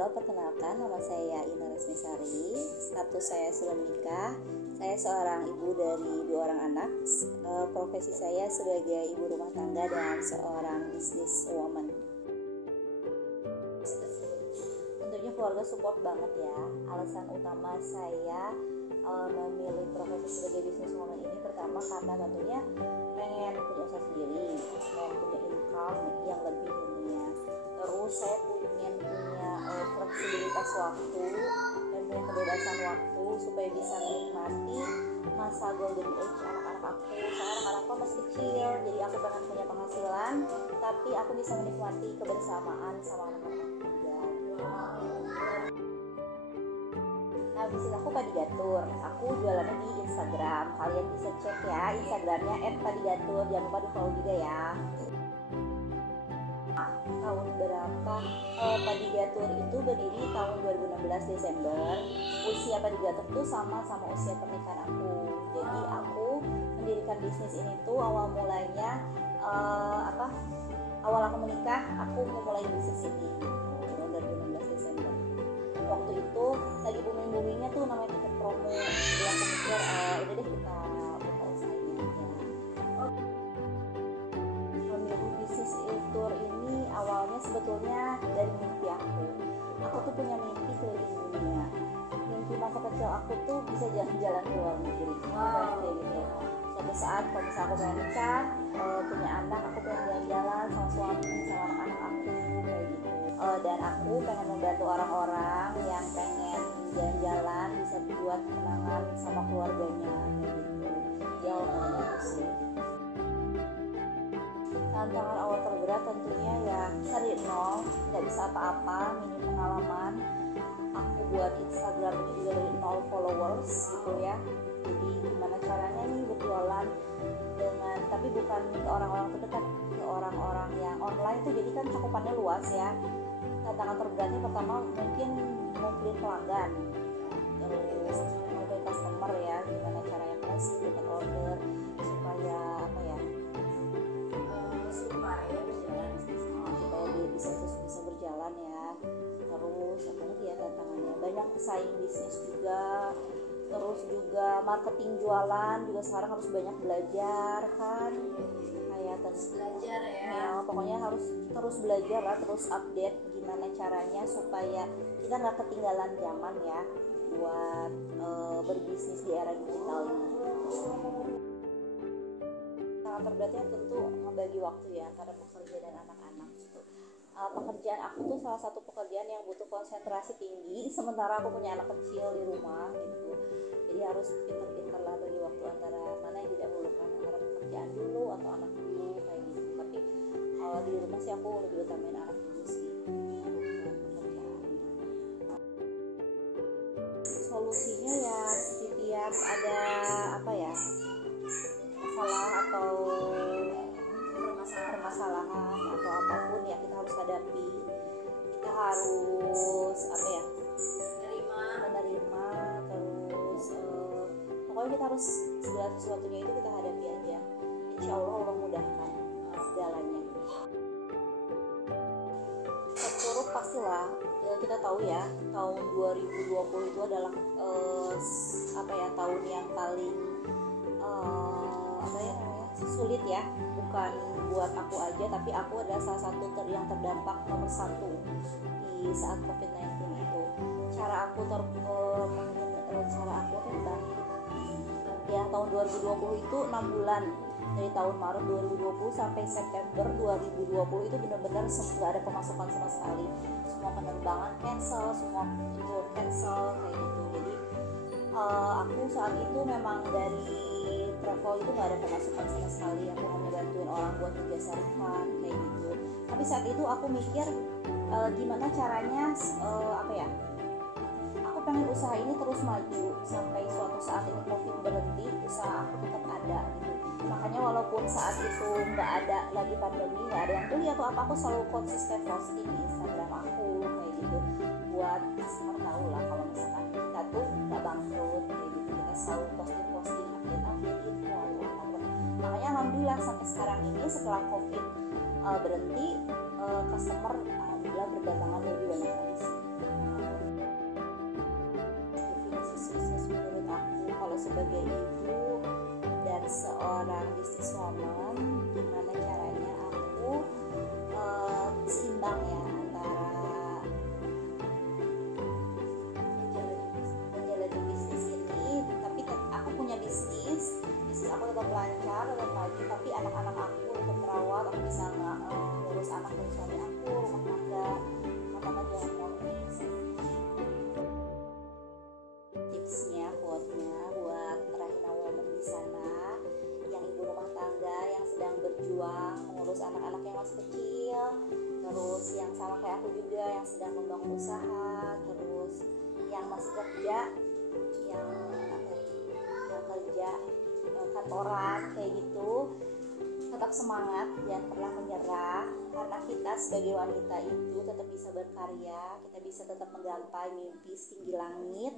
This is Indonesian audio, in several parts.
Halo, perkenalkan nama saya Ina Resmisari. Status saya sudah menikah. Saya seorang ibu dari 2 orang anak. Profesi saya sebagai ibu rumah tangga dan seorang business woman. Tentunya keluarga support banget ya. Alasan utama saya memilih profesi sebagai business woman ini pertama karena tentunya pengen punya usaha sendiri, pengen punya income yang lebih tentunya. Terus saya pengen punya fleksibilitas waktu dan punya kebebasan waktu supaya bisa menikmati masa golden age anak-anak aku. Soalnya anak-anakku masih kecil, jadi aku pengen punya penghasilan, tapi aku bisa menikmati kebersamaan sama anak-anak juga. Nah, bisnis aku Padigatur. Aku jualannya di Instagram. Kalian bisa cek ya Instagramnya @padigatur. Jangan lupa di follow juga ya. Tahun berapa? Padigatur itu berdiri tahun 2016 Desember. Usia Padigatur itu sama usia pernikahan aku. Jadi aku mendirikan bisnis ini tuh awal mulainya awal aku menikah, aku memulai bisnis ini tahun 2016 Desember. Waktu itu lagi booming-boomingnya tuh namanya tiket promo. Jadi aku mikir udah deh kita buka usahanya aja. Memilih bisnis tour ini awalnya sebetulnya dari mimpi aku. Aku tuh punya mimpi keliling dunia. Mimpi masa kecil aku tuh bisa jalan-jalan ke luar negeri. Kayak gitu. Suatu saat kalau misalnya aku pengen nikah, punya anak, aku pengen jalan-jalan sama suami, sama anak-anak aku kayak gitu. Dan aku pengen membantu orang-orang yang pengen jalan-jalan bisa buat kenangan sama keluarganya kayak gitu. Ya awalnya itu sih. Tantangan awal terberat tentunya ya dari nol, nggak bisa apa-apa, minim pengalaman. Aku buat Instagram ini juga dari 0 followers gitu ya. Jadi gimana caranya nih berjualan dengan, tapi bukan ke orang-orang terdekat, ke orang-orang yang online tuh, jadi kan cakupannya luas ya. Tantangan terberatnya pertama mungkin ngumpulin pelanggan, terus ngumpulin customer ya, gimana caranya closing, dapat order supaya bisa berjalan ya. Terus apa lagi ya tantangannya, banyak pesaing bisnis juga, terus juga marketing jualan juga sekarang harus banyak belajar kan, kayak terus belajar ya, pokoknya harus terus belajar lah, terus update gimana caranya supaya kita nggak ketinggalan zaman ya buat berbisnis di era digital ini. Sangat terberatnya tentu membagi waktu ya antara bekerja dan anak-anak gitu. Pekerjaan aku tuh salah satu pekerjaan yang butuh konsentrasi tinggi, sementara aku punya anak kecil di rumah gitu. Jadi harus pinter-pinter lah bagi waktu antara mana yang didahulukan, antara pekerjaan dulu atau anak dulu kayak gitu. Tapi di rumah sih aku lebih utamain anak dulu sih, pekerjaan. Solusinya ya setiap ada masalah atau permasalahan atau apapun ya kita harus hadapi, kita harus menerima, terus pokoknya kita harus segala sesuatunya itu kita hadapi aja. Insya Allah mudahkan segalanya. Terpuruk pastilah ya, kita tahu ya tahun 2020 itu adalah tahun yang paling sulit ya, bukan buat aku aja tapi aku adalah salah satu yang terdampak nomor 1 di saat COVID-19 itu. Cara aku ya tahun 2020 itu 6 bulan, dari tahun Maret 2020 sampai September 2020 itu benar-benar nggak ada pemasukan sama sekali, semua penerbangan cancel, semua itu cancel kayak gitu. Jadi aku saat itu memang dari travel itu nggak ada pemasukan sama sekali, aku hanya bantuin orang buat jasa refund kayak gitu. Tapi saat itu aku mikir gimana caranya aku pengen usaha ini terus maju sampai suatu saat ini COVID berhenti, usaha aku tetap ada gitu. Makanya walaupun saat itu nggak ada lagi pandemi, nggak ada yang beli atau apa, aku selalu konsisten posting di Instagram aku kayak gitu, buat customer tahu lah kalau misalkan kita tuh nggak bangkrut kayak gitu. Kita selalu posting update info atau apapun. Makanya alhamdulillah sampai sekarang ini setelah COVID berhenti, customer alhamdulillah berdatangan lebih banyak lagi sih. bisnis woman, gimana caranya aku seimbang ya antara menjalani bisnis ini, tapi aku punya bisnis aku tetap lancar, tetap maju, tapi anak-anak aku tetap terawat, aku bisa ngurus anak dan suami aku, rumah tangga jalan harmonis. Tipsnya, quote-nya buat Rahina woman di sana yang ibu rumah tangga yang sedang berjuang mengurus anak-anak yang masih kecil, terus yang sama kayak aku juga yang sedang membangun usaha, terus yang masih kerja, yang kerja kantoran kayak gitu, tetap semangat, jangan pernah menyerah, karena kita sebagai wanita itu tetap bisa berkarya, kita bisa tetap menggapai mimpi setinggi langit.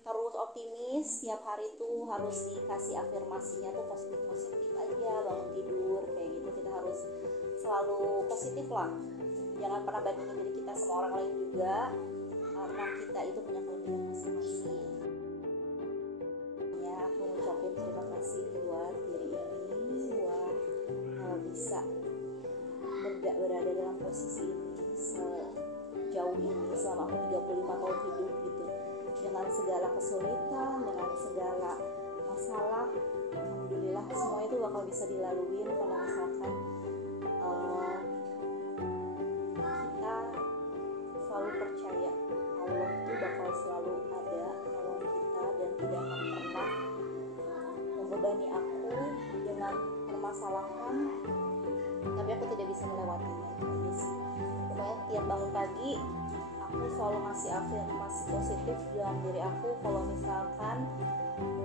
Terus optimis, setiap hari tuh harus dikasih afirmasinya tuh positif aja, bangun tidur kayak gitu, kita harus selalu positif lah, jangan pernah bandingin diri kita sama orang lain juga, karena kita itu punya kelebihan masing-masing. Aku ngucapin terima kasih buat diri ini, buat bisa berada dalam posisi ini sejauh ini selama aku 35 tahun hidup gitu, dengan segala kesulitan, dengan segala masalah. Alhamdulillah semua itu bakal bisa dilalui kalau misalkan kita selalu percaya Allah itu bakal selalu ada nolong kita dan tidak akan pernah membebani aku dengan permasalahan, tapi aku tidak bisa melewatinya. Jadi sih, pokoknya tiap bangun pagi aku selalu ngasih afirmasi positif dalam diri aku kalau misalkan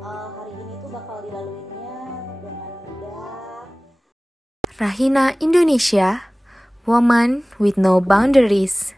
hari ini tuh bakal dilaluinya dengan mudah. Rahina Indonesia, woman with no boundaries.